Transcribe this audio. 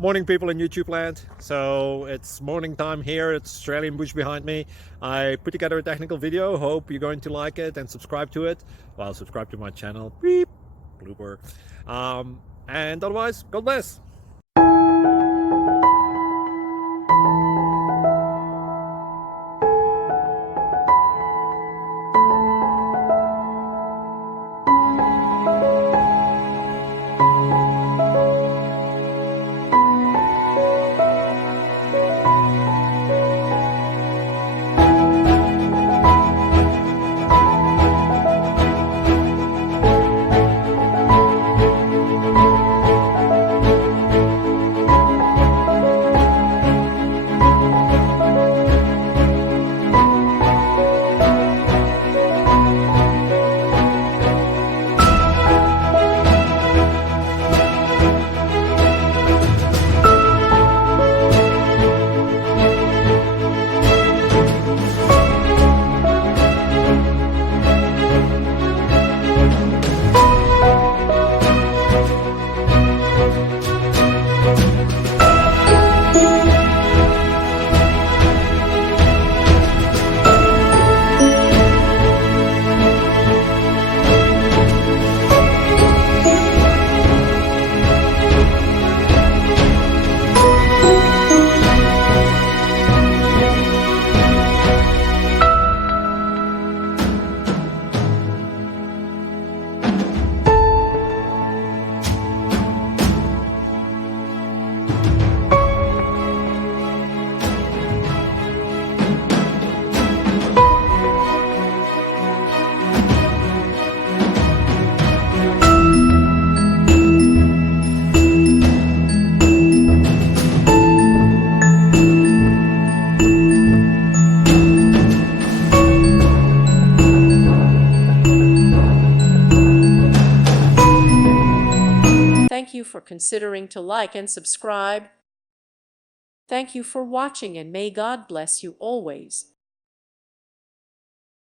Morning, people in YouTube land. So it's morning time here. It's Australian bush behind me. I put together a technical video. Hope you're going to like it and subscribe to it. Well, subscribe to my channel. Beep, blooper. And otherwise, God bless. Thank you for considering to like and subscribe. Thank you for watching, and may God bless you always.